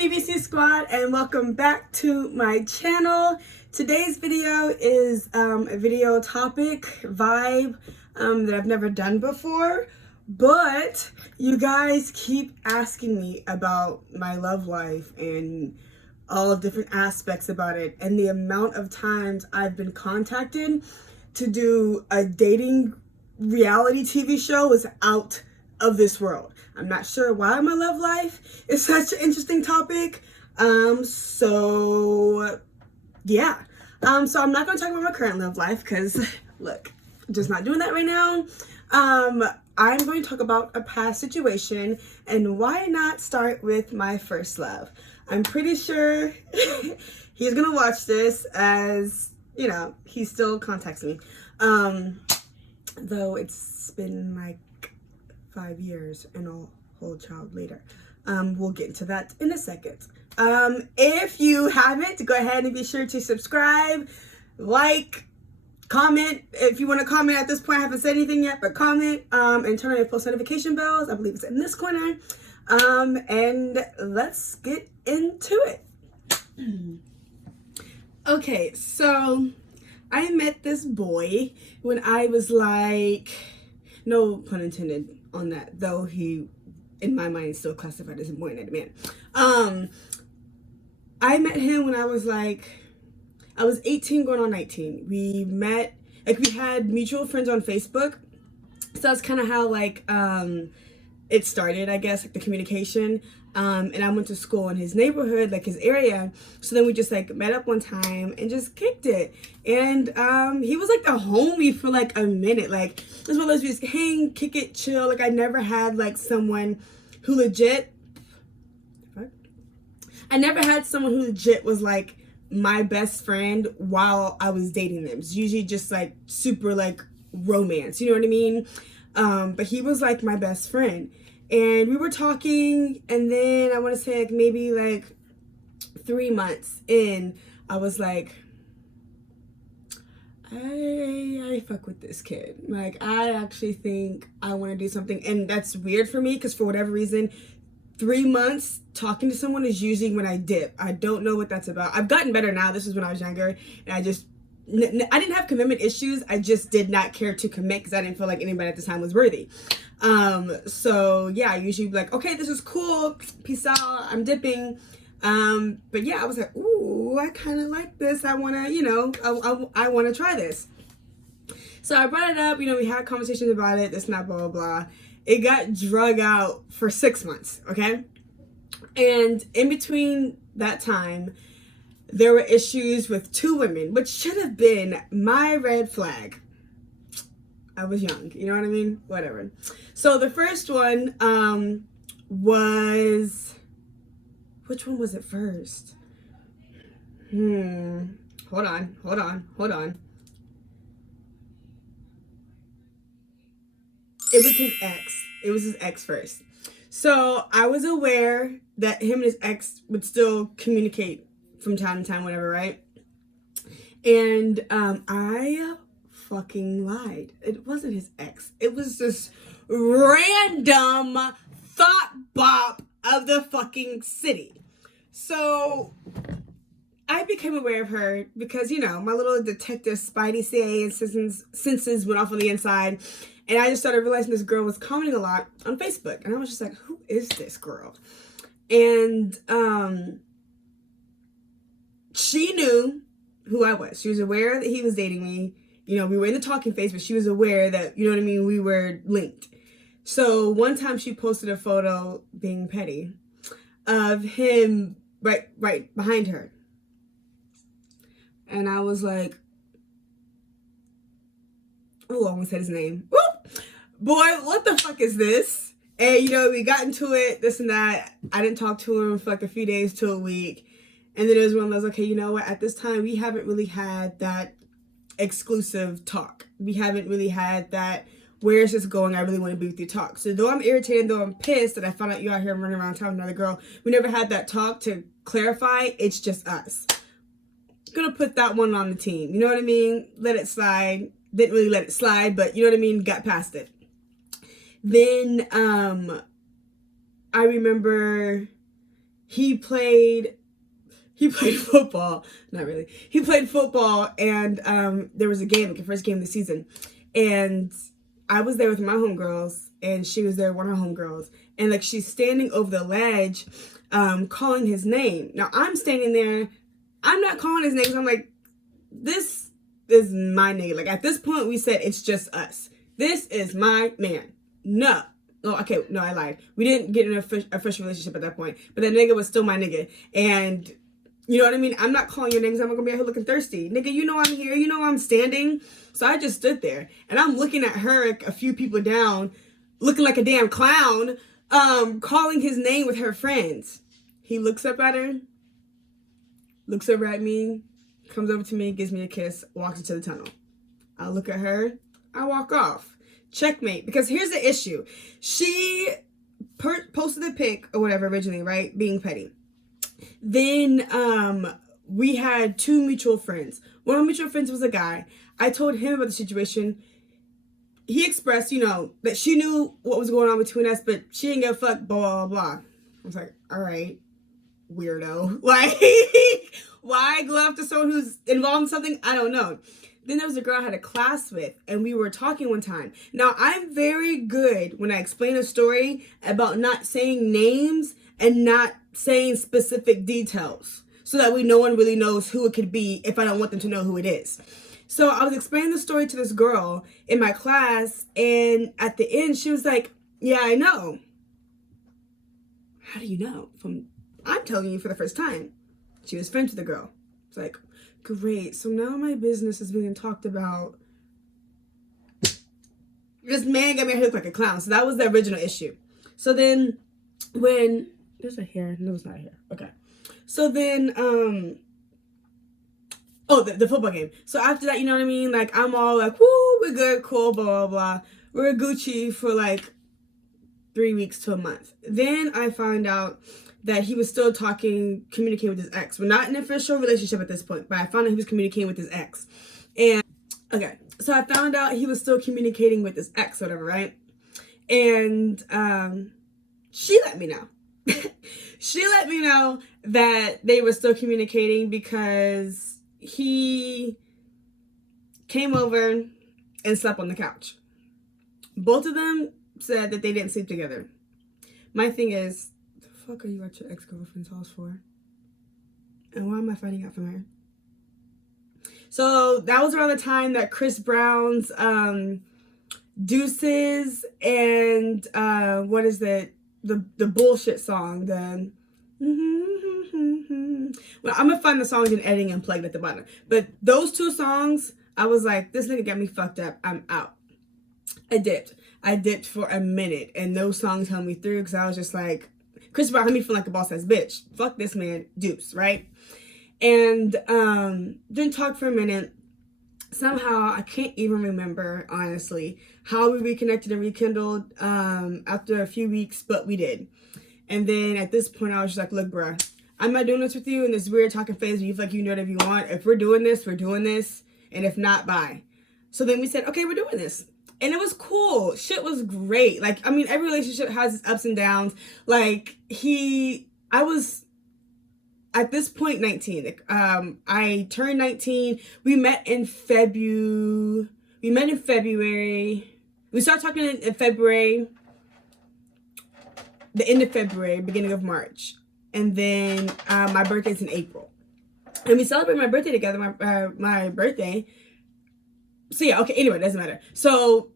BBC Squad, and welcome back to my channel. Today's video is a video topic vibe that I've never done before, but you guys keep asking me about my love life and all different aspects about it, and the amount of times I've been contacted to do a dating reality TV show is out of this world. I'm not sure why my love life is such an interesting topic. So I'm not gonna talk about my current love life because look, just not doing that right now. I'm going to talk about a past situation, and why not start with my first love? I'm pretty sure he's gonna watch this, as you know, he still contacts me. Though it's been like 5 years and a whole child later. We'll get into that in a second. If you haven't, go ahead and be sure to subscribe, like, comment. If you want to comment at this point, I haven't said anything yet, but comment, and turn on your post notification bells. I believe it's in this corner. And let's get into it. Okay, so I met this boy when I was like, no pun intended on that, though he, in my mind, is still classified as a boy and a man. I met him when I was 18 going on 19. We met, we had mutual friends on Facebook. So that's kind of how it started, I guess, the communication. And I went to school in his neighborhood, his area. So then we just met up one time and just kicked it. And he was the homie for a minute. It was one of those, we just hang, kick it, chill. I never had someone who legit, was my best friend while I was dating them. It's usually just super romance, you know what I mean? But he was my best friend. And we were talking, and then I want to say maybe 3 months in, I was like, I fuck with this kid. I actually think I want to do something. And that's weird for me because for whatever reason, 3 months talking to someone is usually when I dip. I don't know what that's about. I've gotten better now. This was when I was younger, and I didn't have commitment issues. I just did not care to commit because I didn't feel like anybody at the time was worthy. So yeah, I usually be okay, this is cool, peace out, I'm dipping. But yeah, I was like, ooh, I kind of like this. I want to, I want to try this. So I brought it up, we had conversations about it, this and that, blah, blah, blah. It got drug out for 6 months, okay? And in between that time, there were issues with 2 women, which should have been my red flag. I was young, you know what I mean? Whatever. So the first one was, which one was it first? Hold on. It was his ex first. So I was aware that him and his ex would still communicate from time to time, whatever, right? And I fucking lied. It wasn't his ex. It was this random thought bop of the fucking city. So I became aware of her because, my little detective spidey CIA senses went off on the inside. And I just started realizing this girl was commenting a lot on Facebook. And I was just like, who is this girl? And she knew who I was. She was aware that he was dating me. We were in the talking phase, but she was aware that, you know what I mean, we were linked. So one time she posted a photo, being petty, of him right behind her. And I was like, oh, I almost said his name. Whoop! Boy, what the fuck is this? And, we got into it, this and that. I didn't talk to him for a few days to a week. And then it was one of those, okay, you know what? At this time, we haven't really had that exclusive talk. We haven't really had that, where is this going? I really want to be with you talk. So though I'm irritated, though I'm pissed that I found out you out here running around town with another girl, we never had that talk to clarify. It's just us. Gonna put that one on the team. You know what I mean? Let it slide. Didn't really let it slide, but you know what I mean? Got past it. Then I remember he played football. Not really. He played football, and there was a game, like the first game of the season, and I was there with my homegirls, and she was there with one of her homegirls, and like she's standing over the ledge, calling his name. Now I'm standing there, I'm not calling his name because I'm like, this is my nigga. Like at this point, we said it's just us. This is my man. No. Oh, okay, no, I lied. We didn't get in an official relationship at that point, but that nigga was still my nigga, and you know what I mean? I'm not calling your names. I'm not gonna be out here looking thirsty. Nigga, you know I'm here. You know I'm standing. So I just stood there. And I'm looking at her a few people down, looking like a damn clown, calling his name with her friends. He looks up at her, looks over at me, comes over to me, gives me a kiss, walks into the tunnel. I look at her, I walk off. Checkmate. Because here's the issue. She posted the pic or whatever originally, right? Being petty. Then we had two mutual friends. One of our mutual friends was a guy. I told him about the situation. He expressed, you know, that she knew what was going on between us, but she didn't give a fuck, blah, blah, blah. I was like, all right, weirdo. Like, why go after someone who's involved in something? I don't know. Then there was a girl I had a class with, and we were talking one time. Now, I'm very good when I explain a story about not saying names and not saying specific details so that no one really knows who it could be if I don't want them to know who it is. So I was explaining the story to this girl in my class, and at the end she was like, yeah, I know. How do you know? I'm telling you for the first time. She was friends with the girl. It's like, great, so now my business is being talked about. This man got me look like a clown. So that was the original issue. So then when there's a hair. No, it's not a hair. Okay. So then, the football game. So after that, you know what I mean? Like, I'm all like, woo, we're good, cool, blah, blah, blah. We're Gucci for like 3 weeks to a month. Then I find out that he was still communicating with his ex. We're not in an official relationship at this point, but I found out he was communicating with his ex. And, okay. So I found out he was still communicating with his ex, whatever, right? And, she let me know. She let me know that they were still communicating because he came over and slept on the couch. Both of them said that they didn't sleep together. My thing is, the fuck are you at your ex-girlfriend's house for? And why am I finding out from her? So that was around the time that Chris Brown's Deuces and what is it? The bullshit song, then well, I'm gonna find the songs in editing and plugged at the bottom. But those two songs, I was like, this nigga got me fucked up. I'm out. I dipped for a minute, and those songs held me through because I was just like, Chris Brown had me feel like a boss ass bitch. Fuck this man, deuce, right? And didn't talk for a minute. Somehow, I can't even remember, honestly, how we reconnected and rekindled after a few weeks, but we did. And then at this point, I was just like, look, bruh, I'm not doing this with you in this weird talking phase where you feel like you know whatever you want. If we're doing this, we're doing this. And if not, bye. So then we said, okay, we're doing this. And it was cool. Shit was great. Like, I mean, every relationship has its ups and downs. Like, I was at this point 19. I turned 19. We met in February. We started talking in February, the end of February, beginning of March. And then my birthday's in April. And we celebrate my birthday together, my birthday. So yeah, okay, anyway, it doesn't matter. So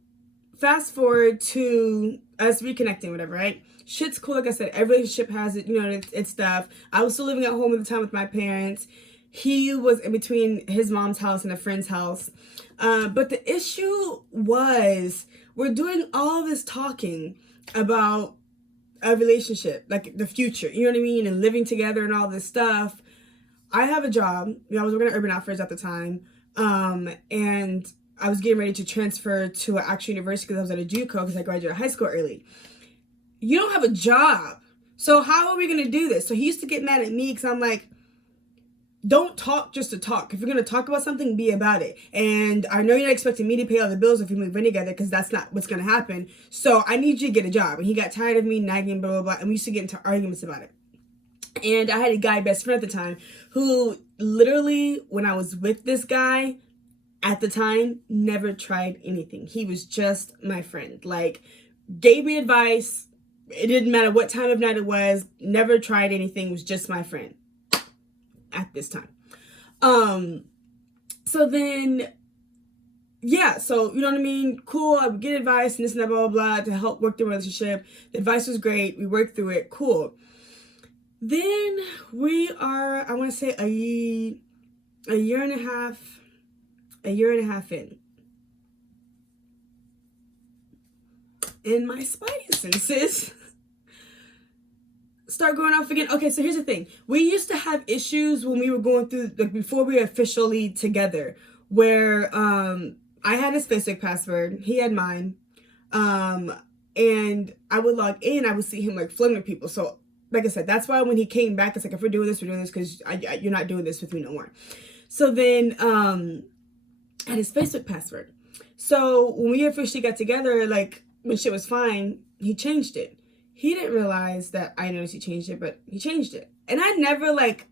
fast forward to us reconnecting, whatever, right? Shit's cool. Like I said, every relationship has it, you know, its stuff. I was still living at home at the time with my parents. He was in between his mom's house and a friend's house. But the issue was, we're doing all this talking about a relationship, like the future, you know what I mean? And living together and all this stuff. I have a job. You know, I was working at Urban Outfitters at the time. And I was getting ready to transfer to an actual university because I was at a JUCO because I graduated high school early. You don't have a job. So how are we going to do this? So he used to get mad at me because I'm like, don't talk just to talk. If you're going to talk about something, be about it. And I know you're not expecting me to pay all the bills if we move in together because that's not what's going to happen. So I need you to get a job. And he got tired of me nagging, blah, blah, blah. And we used to get into arguments about it. And I had a guy best friend at the time who literally, when I was with this guy at the time, never tried anything. He was just my friend. Like, gave me advice. It didn't matter what time of night it was. Never tried anything. Was just my friend at this time. So then, yeah, so, you know what I mean? Cool, I would get advice and this and that, blah, blah, blah, to help work the relationship. The advice was great. We worked through it. Cool. Then we are, I want to say a year and a half in. And my spidey senses start going off again. Okay, so here's the thing. We used to have issues when we were going through, like, before we were officially together, where I had his Facebook password, he had mine, and I would log in, I would see him, like, flirting with people. So, like I said, that's why when he came back, it's like, if we're doing this, because you're not doing this with me no more. So then, I had his Facebook password. So when we officially got together, like, when shit was fine, he changed it. He didn't realize that I noticed he changed it, but he changed it. And I never, like,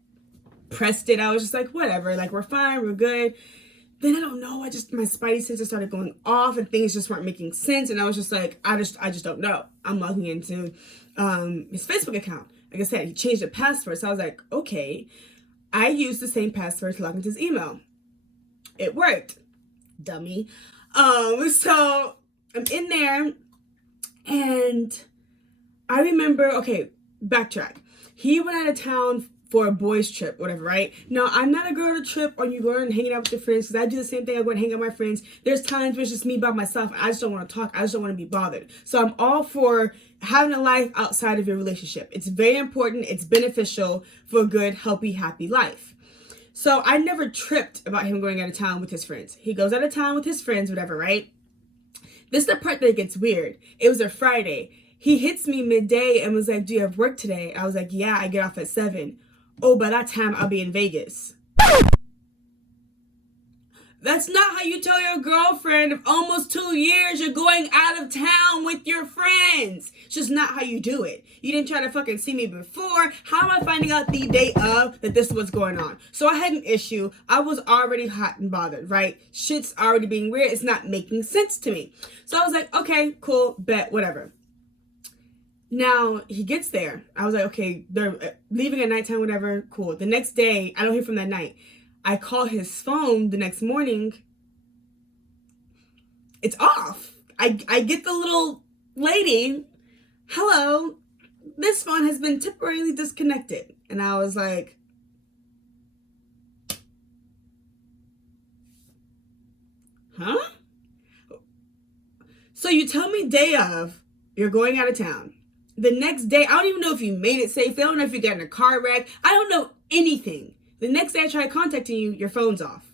pressed it. I was just like, whatever, like, we're fine, we're good. Then I don't know, my spidey senses started going off and things just weren't making sense. And I was just like, I just don't know. I'm logging into his Facebook account. Like I said, he changed the password. So I was like, okay. I used the same password to log into his email. It worked. Dummy. So I'm in there and I remember, okay, backtrack. He went out of town for a boys trip, whatever, right? Now, I'm not a girl to trip on you going and hanging out with your friends, because I do the same thing. I go and hang out with my friends. There's times where it's just me by myself. I just don't want to talk. I just don't want to be bothered. So I'm all for having a life outside of your relationship. It's very important. It's beneficial for a good, healthy, happy life. So I never tripped about him going out of town with his friends. He goes out of town with his friends, whatever, right? This is the part that gets weird. It was a Friday. He hits me midday and was like, do you have work today? I was like, yeah, I get off at 7. Oh, by that time, I'll be in Vegas. That's not how you tell your girlfriend of almost 2 years you're going out of town with your friends. It's just not how you do it. You didn't try to fucking see me before. How am I finding out the day of that this was going on? So I had an issue. I was already hot and bothered, right? Shit's already being weird. It's not making sense to me. So I was like, okay, cool, bet, whatever. Now, he gets there. I was like, okay, they're leaving at nighttime, whatever, cool. The next day, I don't hear from that night. I call his phone the next morning. It's off. I get the little lady, hello, this phone has been temporarily disconnected. And I was like, huh? So you tell me day of, you're going out of town. The next day, I don't even know if you made it safe. I don't know if you got in a car wreck. I don't know anything. The next day I try contacting you, your phone's off.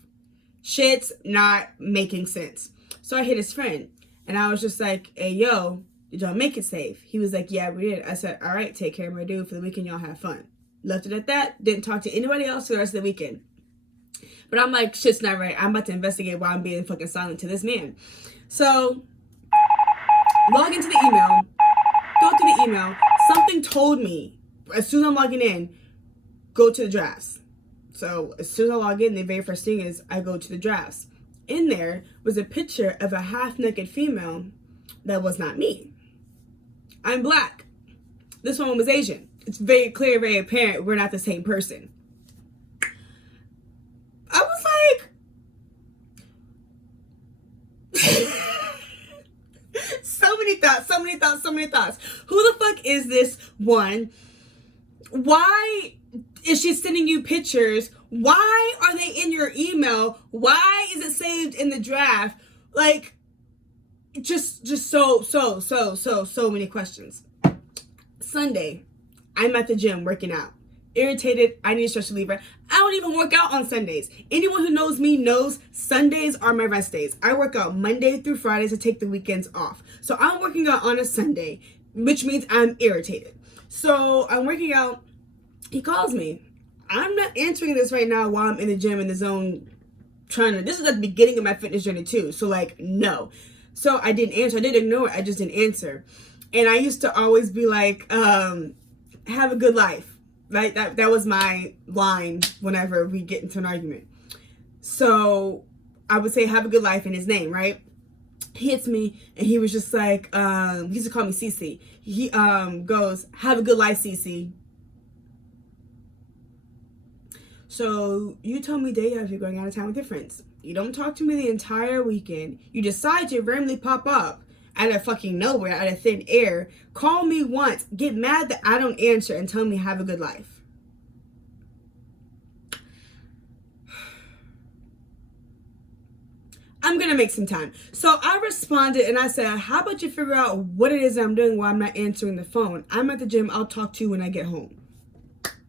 Shit's not making sense. So I hit his friend and I was just like, hey, yo, did y'all make it safe? He was like, yeah, we did. I said, all right, take care, my dude. For the weekend, y'all have fun. Left it at that. Didn't talk to anybody else for the rest of the weekend. But I'm like, shit's not right. I'm about to investigate why I'm being fucking silent to this man. So log into the email. Go to the email. Something told me, as soon as I'm logging in, go to the drafts. So as soon as I log in, the very first thing is I go to the drafts. In there was a picture of a half-naked female that was not me. I'm black. This woman was Asian. It's very clear, very apparent we're not the same person. I was like, so many thoughts. Who the fuck is this one? Why is she sending you pictures? Why are they in your email? Why is it saved in the draft? Like, just so many questions. Sunday, I'm at the gym working out. Irritated, I need a stress reliever. I don't even work out on Sundays. Anyone who knows me knows Sundays are my rest days. I work out Monday through Fridays to take the weekends off. So I'm working out on a Sunday, which means I'm irritated. So I'm working out. He calls me. I'm not answering this right now while I'm in the gym in the zone this is at the beginning of my fitness journey too. So like, no. So I didn't answer. I didn't ignore it. I just didn't answer. And I used to always be like, have a good life. Right? That was my line whenever we get into an argument. So I would say have a good life in his name, right? He hits me and he was just like, he used to call me Cece. He goes, have a good life, Cece. So you told me day of you're going out of town with your friends. You don't talk to me the entire weekend. You decide to randomly pop up out of fucking nowhere, out of thin air. Call me once, get mad that I don't answer, and tell me have a good life. I'm gonna make some time. So I responded and I said, how about you figure out what it is I'm doing while I'm not answering the phone? I'm at the gym. I'll talk to you when I get home.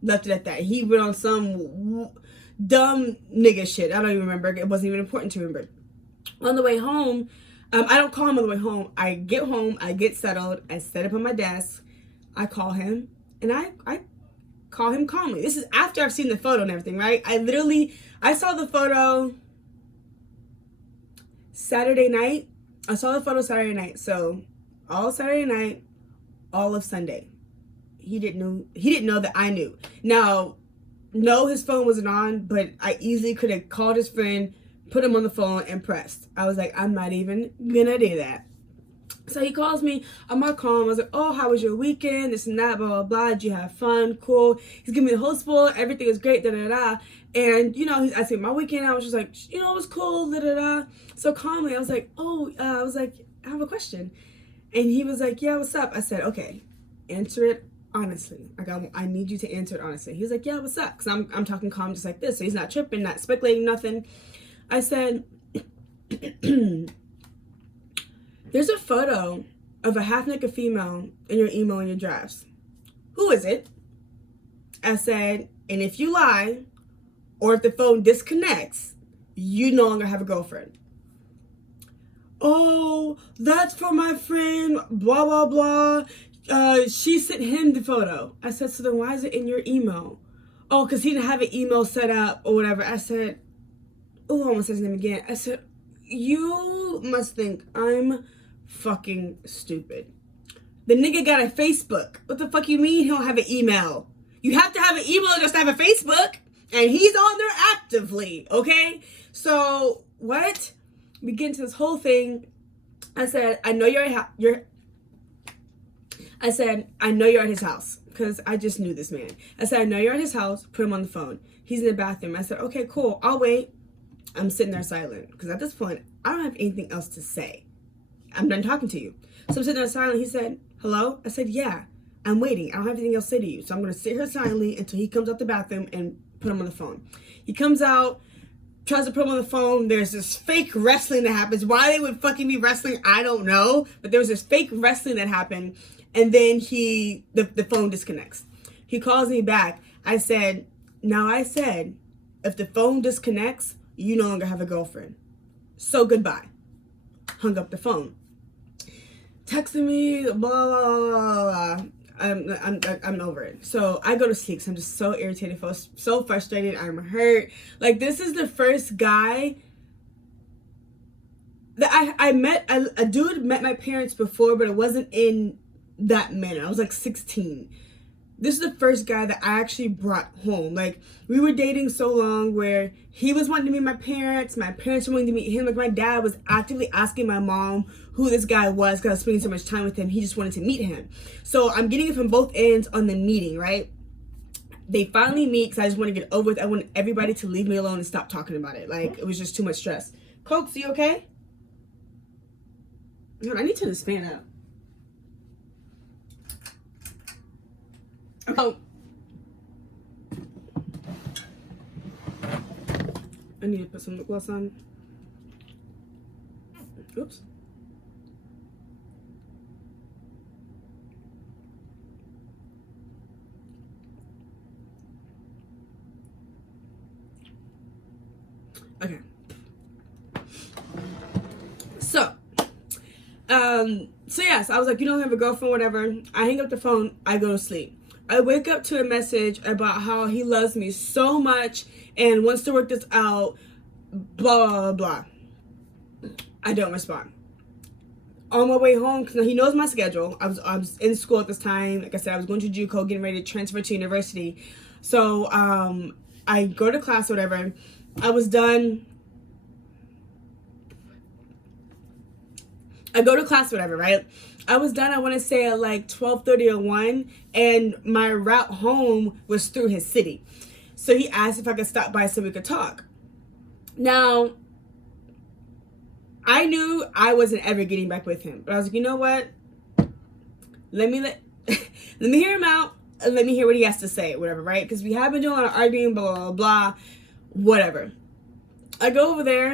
Left it at that. He went on some dumb nigga shit. I don't even remember. It wasn't even important to remember. On the way home, I don't call him on the way home. I get home, I get settled, I set up on my desk, I call him, and I call him calmly. This is after I've seen the photo and everything, right? I saw the photo Saturday night. I saw the photo Saturday night. So all Saturday night, all of Sunday. He didn't know that I knew. Now, no, his phone wasn't on, but I easily could have called his friend, put him on the phone, and pressed. I was like, I'm not even gonna do that. So he calls me. I'm not calm. I was like, oh, how was your weekend? This and that, blah, blah, blah. Did you have fun? Cool. He's giving me the whole spoil. Everything was great, da, da, da. And, he's asking my weekend. I was just like, it was cool, da, da, da. So calmly, I was like, I have a question. And he was like, yeah, what's up? I said, okay, answer it honestly. Like, I need you to answer it honestly. He was like, yeah, what's up? Because I'm talking calm just like this. So he's not tripping, not speculating, nothing. I said, there's a photo of a half-naked female in your email in your drafts. Who is it? I said, and if you lie, or if the phone disconnects, you no longer have a girlfriend. Oh, that's for my friend, blah, blah, blah. She sent him the photo. I said, so then why is it in your email? Oh, because he didn't have an email set up or whatever. I said, oh, I almost said his name again. I said, you must think I'm fucking stupid. The nigga got a Facebook. What the fuck you mean he don't have an email? You have to have an email just to have a Facebook. And he's on there actively, okay? So, what? We get into this whole thing. I said, I know you're at his house. Because I just knew this man. I said, I know you're at his house. Put him on the phone. He's in the bathroom. I said, okay, cool. I'll wait. I'm sitting there silent. Because at this point, I don't have anything else to say. I'm done talking to you. So I'm sitting there silent. He said, hello? I said, yeah. I'm waiting. I don't have anything else to say to you. So I'm going to sit here silently until he comes out the bathroom and put him on the phone. He comes out, tries to put him on the phone. There's this fake wrestling that happens. Why they would fucking be wrestling, I don't know. But there was this fake wrestling that happened. And then the phone disconnects. He calls me back. I said, if the phone disconnects, you no longer have a girlfriend. So goodbye. Hung up the phone. Texting me, blah, blah, blah, blah. I'm over it. So I go to sleep. So I'm just so irritated, so frustrated. I'm hurt. Like, this is the first guy that I met. A dude met my parents before, but it wasn't in that manner. I was like 16. This is the first guy that I actually brought home. Like, we were dating so long where he was wanting to meet my parents were wanting to meet him. Like, my dad was actively asking my mom who this guy was because I was spending so much time with him. He just wanted to meet him. So I'm getting it from both ends on the meeting, right? They finally meet because I just want to get over with. I want everybody to leave me alone and stop talking about it. Like, it was just too much stress. Cokes, you okay? God, I need to turn this fan up. Oh. I need to put some lip gloss on. Oops. Okay. So yes, I was like, you don't have a girlfriend, whatever. I hang up the phone, I go to sleep. I wake up to a message about how he loves me so much and wants to work this out, blah, blah, blah, blah. I don't respond. on my way home, because he knows my schedule. I was in school at this time. Like I said, I was going to JUCO, getting ready to transfer to university. So I go to class or whatever. I was done. I go to class or whatever, right? I was done, I want to say, at like 12:30 or 1, and my route home was through his city. So he asked if I could stop by so we could talk. Now, I knew I wasn't ever getting back with him, but I was like, you know what? Let me hear him out, and let me hear what he has to say, whatever, right? Because we have been doing a lot of arguing, blah, blah, blah, whatever. I go over there,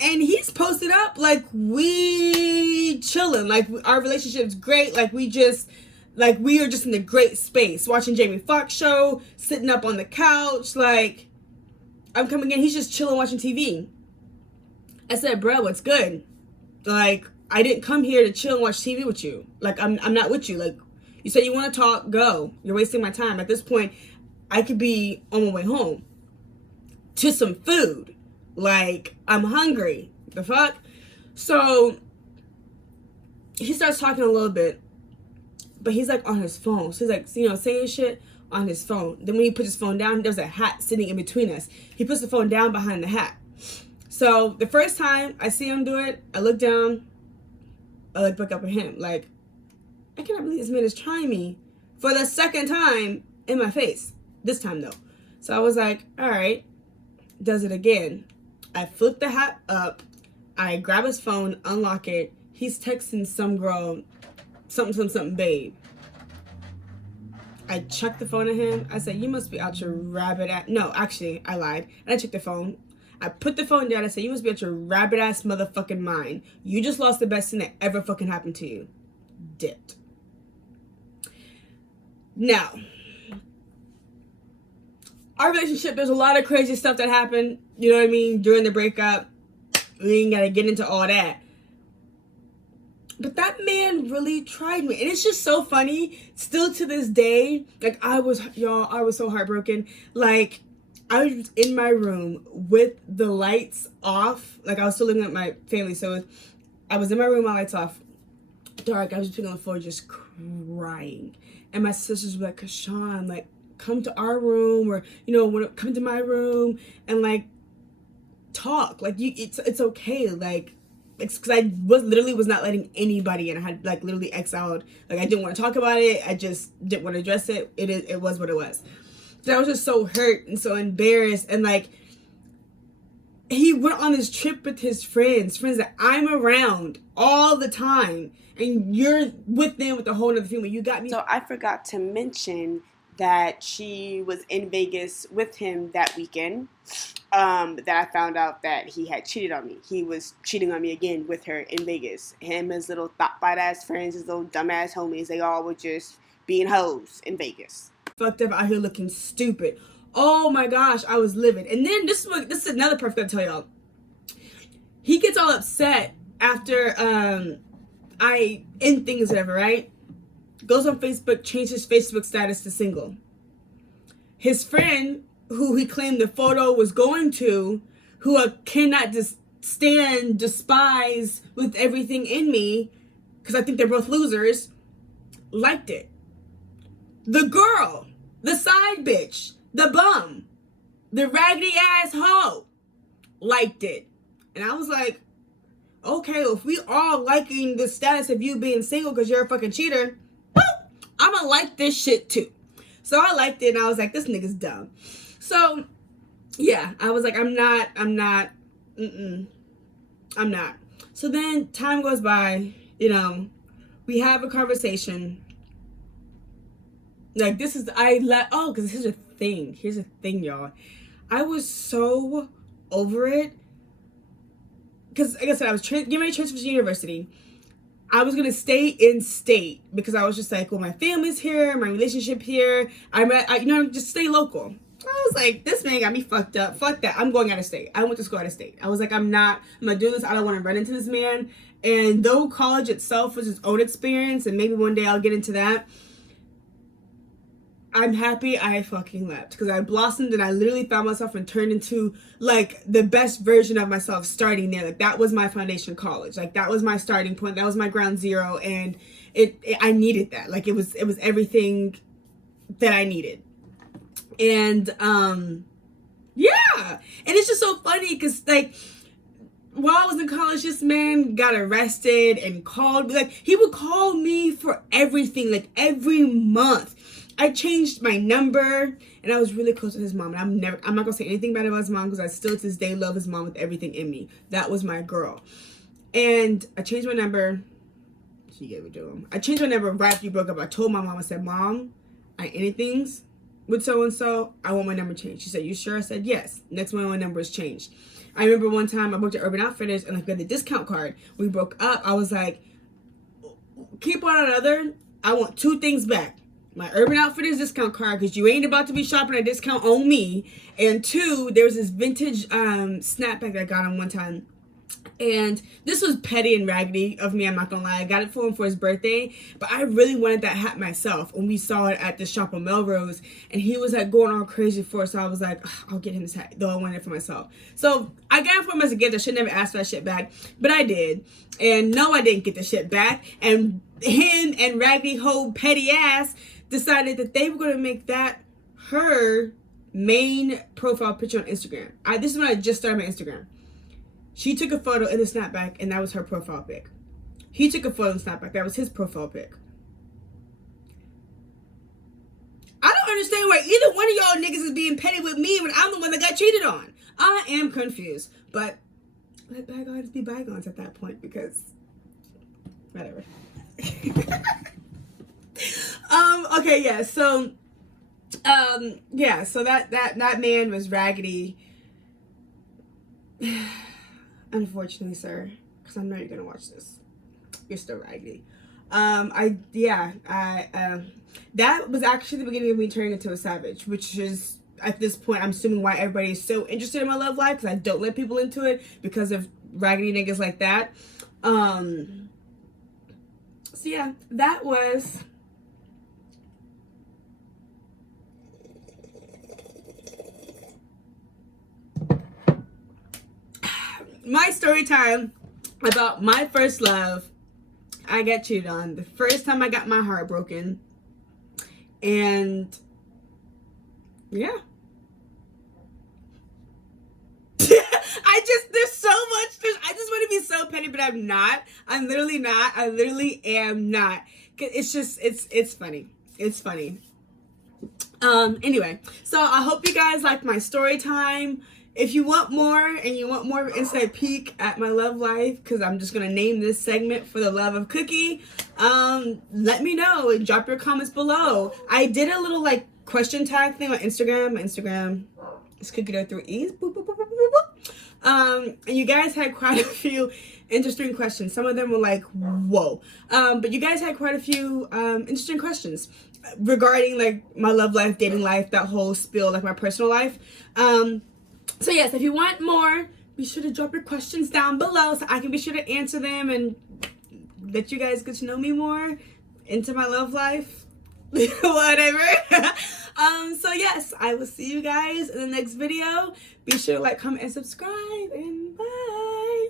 and he's posted up like we chilling, like our relationship's great, like we are just in a great space, watching Jamie Foxx show, sitting up on the couch, like I'm coming in, he's just chilling watching TV. I said, bro, what's good? Like, I didn't come here to chill and watch TV with you. Like, I'm not with you. Like, you said you want to talk, go. You're wasting my time. At this point, I could be on my way home to some food. Like, I'm hungry. The fuck? So, he starts talking a little bit, but he's like on his phone. So he's like, saying shit on his phone. Then when he puts his phone down, there's a hat sitting in between us. He puts the phone down behind the hat. So the first time I see him do it, I look down, I look back up at him. Like, I cannot believe this man is trying me for the second time in my face. This time though. So I was like, all right, does it again. I flip the hat up, I grab his phone, unlock it. He's texting some girl, something, babe. I chucked the phone at him. I said, you must be out your rabbit ass. No, actually, I lied. And I checked the phone. I put the phone down. I said, you must be at your rabbit ass motherfucking mind. You just lost the best thing that ever fucking happened to you. Dipped. Now, our relationship, there's a lot of crazy stuff that happened, you know what I mean, during the breakup. We ain't gotta get into all that. But that man really tried me. And it's just so funny. Still to this day, like, I was so heartbroken. Like, I was in my room with the lights off. Like, I was still living with my family. So I was in my room, my lights off. Dark. I was just on the floor just crying. And my sisters were like, Kashawn, like, come to our room, or, come to my room and, like, talk. Like, it's okay. Like, because I was not letting anybody in. I had, like, literally exiled. Like, I didn't want to talk about it. I just didn't want to address it. It was what it was. So I was just so hurt and so embarrassed. And, like, he went on this trip with his friends that I'm around all the time. And you're with them with a whole other family. You got me. So I forgot to mention that she was in Vegas with him that weekend. That I found out that he had cheated on me. He was cheating on me again with her in Vegas. Him, his little thought-bite ass friends, his little dumbass homies, they all were just being hoes in Vegas. Fucked up out here looking stupid. Oh my gosh, I was livid. And then this is another part I'll tell y'all. He gets all upset after I end things, whatever, right? Goes on Facebook, changes Facebook status to single. His friend, who he claimed the photo was going to, who I cannot despise with everything in me, because I think they're both losers, liked it. The girl, the side bitch, the bum, the raggedy ass hoe, liked it. And I was like, okay, well, if we all liking the status of you being single because you're a fucking cheater, I'm gonna like this shit too. So I liked it, and I was like, this nigga's dumb. So, yeah, I was like, I'm not. So then time goes by, we have a conversation. Like, because here's the thing, y'all. I was so over it. Because, like I said, I was getting ready to transfer to university. I was going to stay in state because I was just like, well, my family's here, my relationship here. Just stay local. I was like, this man got me fucked up. Fuck that. I'm going out of state. I went to school out of state. I was like, I'm not doing this. I don't want to run into this man. And though college itself was its own experience, and maybe one day I'll get into that, I'm happy I fucking left, because I blossomed and I literally found myself and turned into like the best version of myself starting there. Like that was my foundation college. Like that was my starting point. That was my ground zero, and it I needed that. Like it was everything that I needed. And yeah, and it's just so funny because like while I was in college, this man got arrested and called me. Like he would call me for everything, like every month. I changed my number, and I was really close to his mom. And I'm not gonna say anything bad about his mom, because I still to this day love his mom with everything in me. That was my girl. And I changed my number. She gave it to him. I changed my number right after you broke up. I told my mom, I said, Mom, I anything's with so-and-so, I want my number changed. She said, you sure? I said, yes. Next one, my number is changed. I remember one time I booked at Urban Outfitters, and like we had the discount card. We broke up. I was like, keep on another. I want 2 things back. My Urban Outfitters discount card, because you ain't about to be shopping at discount on me. And 2, there was this vintage snapback that I got him one time. And this was petty and raggedy of me, I'm not gonna lie. I got it for him for his birthday, but I really wanted that hat myself. And we saw it at the shop on Melrose, and he was like going all crazy for it. So I was like, I'll get him this hat, though I wanted it for myself. So I got it for him as a gift. I should never ask for that shit back, but I did. And no, I didn't get the shit back. And him and raggedy hoe petty ass decided that they were gonna make that her main profile picture on Instagram. This is when I just started my Instagram. She took a photo in the snapback, and that was her profile pic. He took a photo in the snapback. That was his profile pic. I don't understand why either one of y'all niggas is being petty with me when I'm the one that got cheated on. I am confused. But let bygones be bygones at that point, because whatever. Okay, yeah. So yeah, so that man was raggedy. Unfortunately, sir, because I know you're gonna watch this. You're still raggedy. That was actually the beginning of me turning into a savage, which is at this point I'm assuming why everybody is so interested in my love life, because I don't let people into it because of raggedy niggas like that. So yeah, that was my story time about my first love. I got cheated on. The first time I got my heart broken. And yeah. There's so much. I just want to be so petty, but I'm not. I'm literally not. I literally am not. It's just, it's funny. It's funny. Anyway, so I hope you guys liked my story time. If you want more, and you want more of an inside peek at my love life, because I'm just going to name this segment For the Love of Cookie, let me know and drop your comments below. I did a little like question tag thing on Instagram. My Instagram is Cookie3E's. Boop, boop, boop, boop, boop, boop. And you guys had quite a few interesting questions. Some of them were like, whoa. But you guys had quite a few interesting questions regarding like my love life, dating life, that whole spiel, like my personal life. So yes, if you want more, be sure to drop your questions down below so I can be sure to answer them and let you guys get to know me more, into my love life, whatever. So yes, I will see you guys in the next video. Be sure to like, comment, and subscribe, and bye.